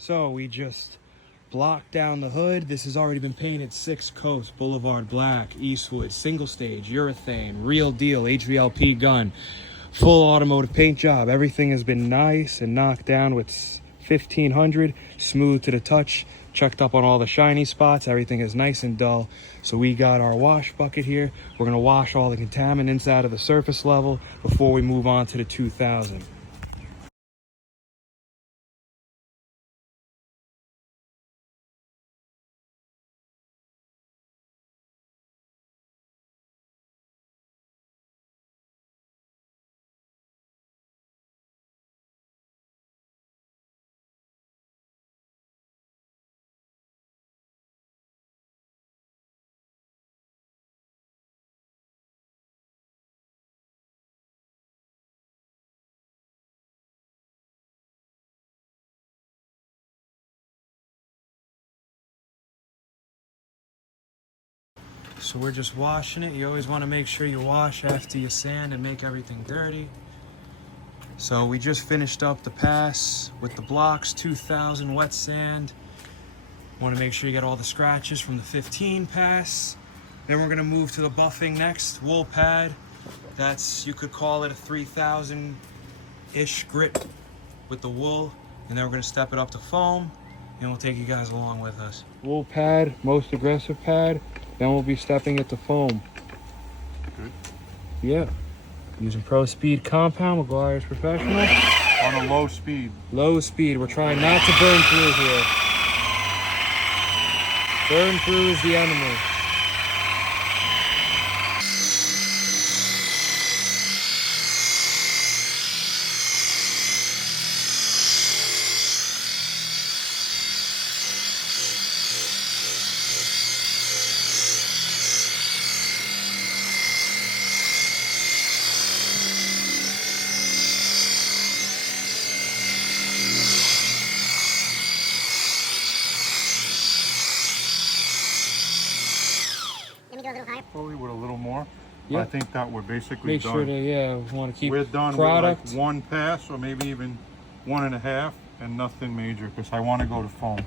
So we just blocked down the hood. This has already been painted 6 coats, Boulevard Black, Eastwood, single stage, urethane, real deal, HVLP gun, full automotive paint job. Everything has been nice and knocked down with 1500, smooth to the touch, checked up on all the shiny spots. Everything is nice and dull. So we got our wash bucket here. We're gonna wash all the contaminants out of the surface level before we move on to the 2000. So we're just washing it. You always want to make sure you wash after you sand and make everything dirty. So we just finished up the pass with the blocks, 2000 wet sand. Want to make sure you get all the scratches from the 15 pass. Then we're going to move to the buffing next, wool pad. That's, you could call it a 3000-ish grit with the wool. And then we're going to step it up to foam, and we'll take you guys along with us. Wool pad, most aggressive pad. Then we'll be stepping it to foam. Good. Yeah. Using Pro Speed compound, McGuire's Professional. On a low speed. Low speed. We're trying not to burn through here. Burn through is the enemy. Probably with a little more. Yep. I think that we're basically Make done. sure to, yeah, we want to keep We're done product. with like 1 pass or maybe even 1.5 and nothing major because I want to go to foam.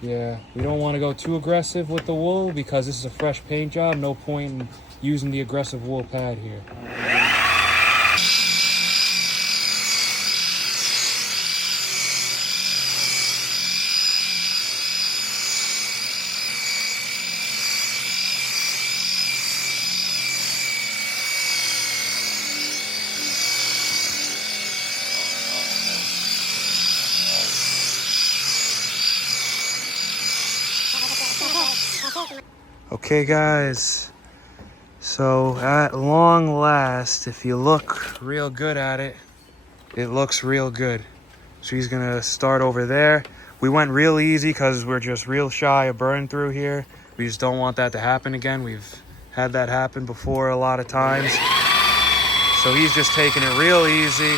Yeah, we don't want to go too aggressive with the wool because this is a fresh paint job. No point in using the aggressive wool pad here. Okay guys, so at long last, if you look real good at it, it looks real good. She's gonna start over there. We went real easy because we're just real shy of burn through here. We just don't want that to happen again. We've had that happen before a lot of times. So he's just taking it real easy.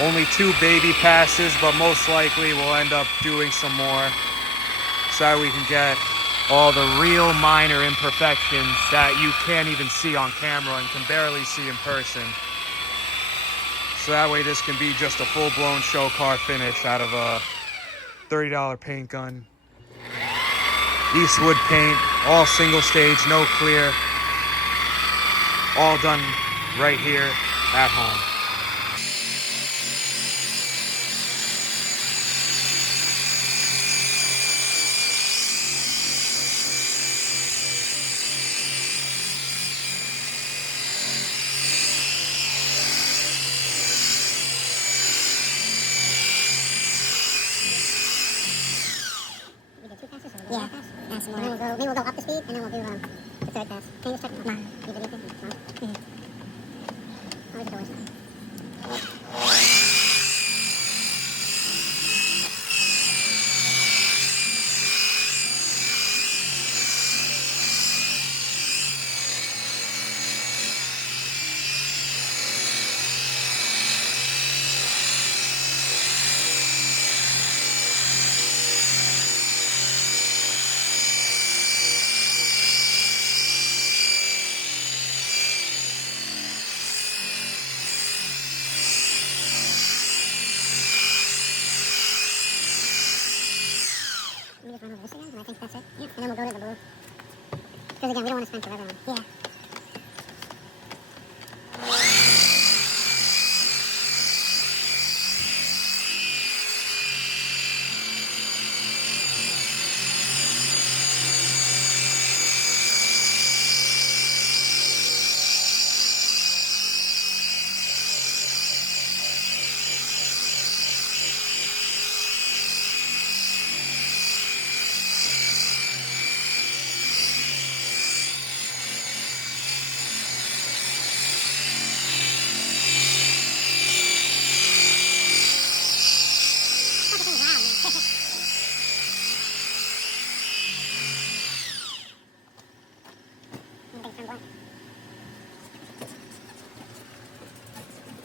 Only 2 baby passes, but most likely we'll end up doing some more so that we can get all the real minor imperfections that you can't even see on camera and can barely see in person. So that way this can be just a full-blown show car finish out of a $30 paint gun. Eastwood paint, all single stage, no clear. All done right here at home. Yeah, that's more. And then we'll go up the speed, and then we'll do the 3rd pass. Can you just check? No. You video thing? No. Where's the doors now? run over this again, and I think that's it. Yeah. And then we'll go to the blue. Because again, we don't want to spend forever on it. Yeah.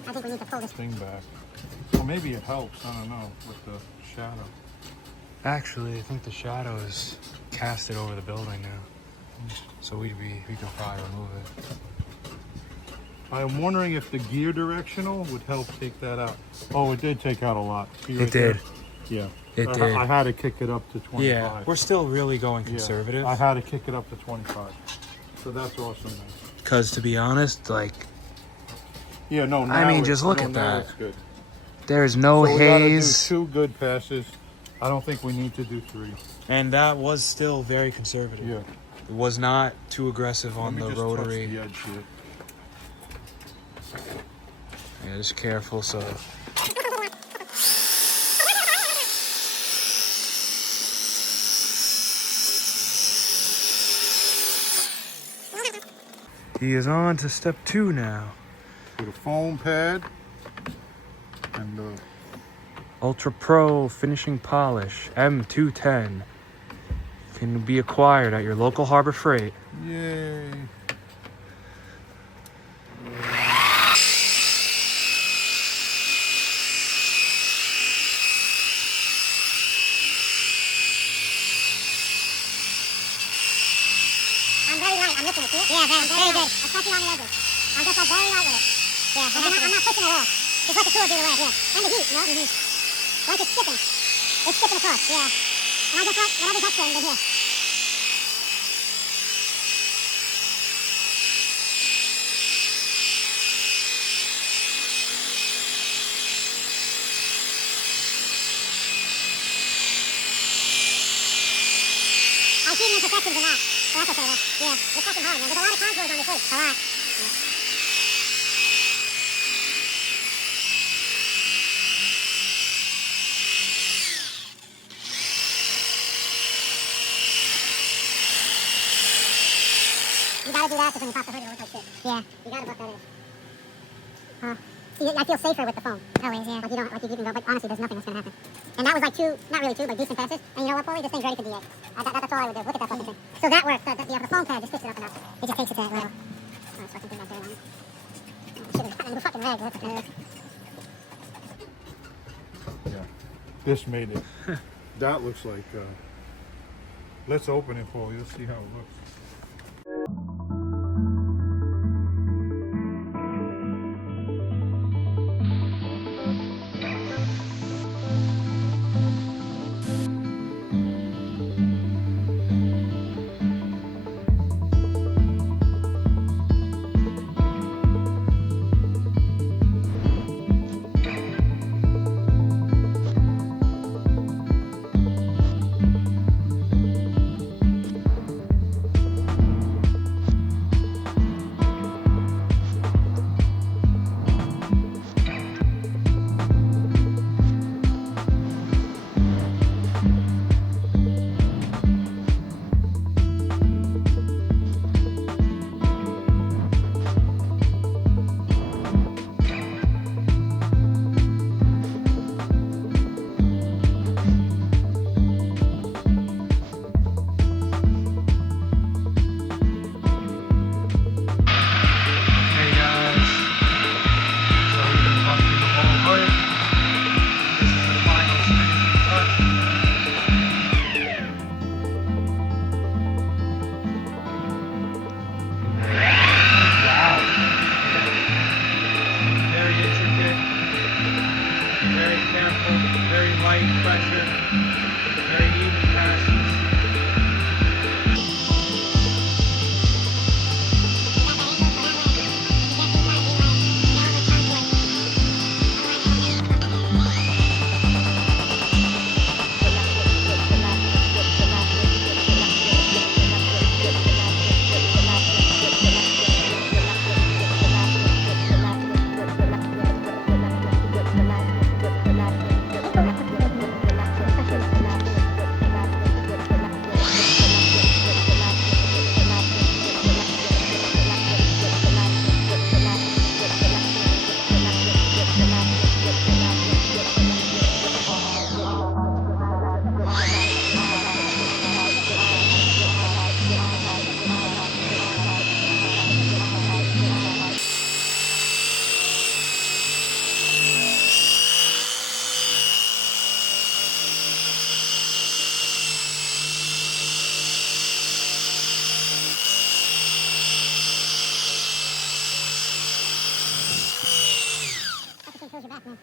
I think we need to pull this Thing back. Well, maybe it helps. I don't know with the shadow. Actually, I think the shadow is casted over the building now. So we can probably remove it. I'm wondering if the gear directional would help take that out. Oh, it did take out a lot. See It right did. there? Yeah. It did. I had to kick it up to 25. Yeah, we're still really going Yeah, conservative. I had to kick it up to 25. So that's awesome. Because to be honest, like, Yeah, no, now I mean, it's- just look no, at now that. it's good. there's no So we gotta do haze. 2 good passes. I don't think we need to do 3. And that was still very conservative. Yeah. It was not too aggressive on Let the me just touch rotary. the edge here. Yeah, just careful so. He is on to step 2 now. With a foam pad and Ultra Pro Finishing Polish M210 can be acquired at your local Harbor Freight. yay. I'm very light. I'm lifting it, see it? Yeah, very good. Especially on the edges. I'm just like very light with it. Yeah, I'm not pushing at all. Just let the tool do the work, yeah. And the heat, you know? Like it's skipping. It's skipping across, yeah. And I just let whatever's extra in here. I see the imperfections in that. So that's okay though. Yeah, you're pressing hard, man. There's a lot of contours on your face. A lot. Yeah. You gotta do that because when you pop the hood, it looks like shit. Yeah. You gotta buff that in. See, I feel safer with the foam. Always, yeah. Like you don't, like you can go, but honestly, there's nothing that's gonna happen. And that was like 2, not really 2, but decent passes. And you know what, Paulie? This thing's ready for DA. That's all I would do. Look at that fucking thing. So that works. The foam pad just picks it up enough. It just takes it to that level. Oh, it's fucking thing back there, man. Oh, shit, it's cutting the fucking leg. What the fuck? Yeah. This made it. That looks like, let's open it for you. Let's see how it looks.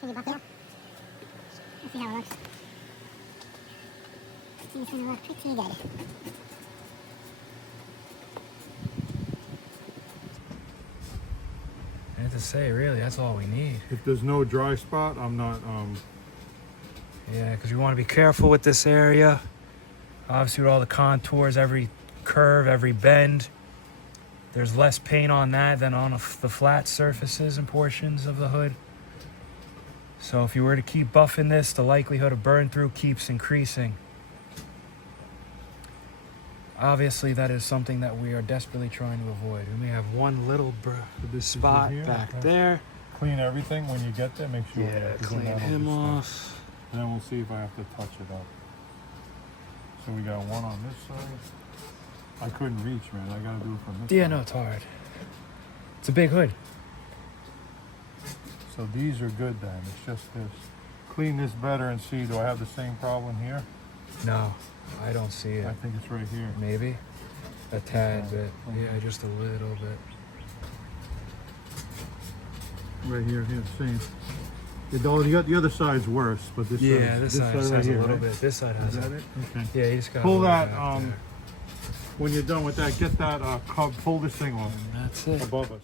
Can you buff it up? Let's see how it looks. I think it's gonna look pretty good. I have to say, really, that's all we need. If there's no dry spot, I'm not, Yeah, because we want to be careful with this area. Obviously, with all the contours, every curve, every bend, there's less paint on that than on the flat surfaces and portions of the hood. So if you were to keep buffing this, the likelihood of burn through keeps increasing. Obviously, that is something that we are desperately trying to avoid. We may have one little spot here? back Okay. there. clean everything when you get there. Make sure. Yeah, because clean then that'll him just, off. And then we'll see if I have to touch it up. So we got one on this side. I couldn't reach, man. I gotta do it from this Yeah, side. no, it's hard. It's a big hood. So these are good then. It's just this. Clean this better and see. Do I have the same problem here? No, I don't see it. I think it's right here. Maybe a tad Yeah. bit. Yeah, just a little bit. Right here, same. The other side's worse, but this Yeah, side, this side has right a here, little right? bit. This side has Is that it. it? Okay. Yeah, you just got Pull that. When you're done with that, get that. Pull this thing off That's it. above us.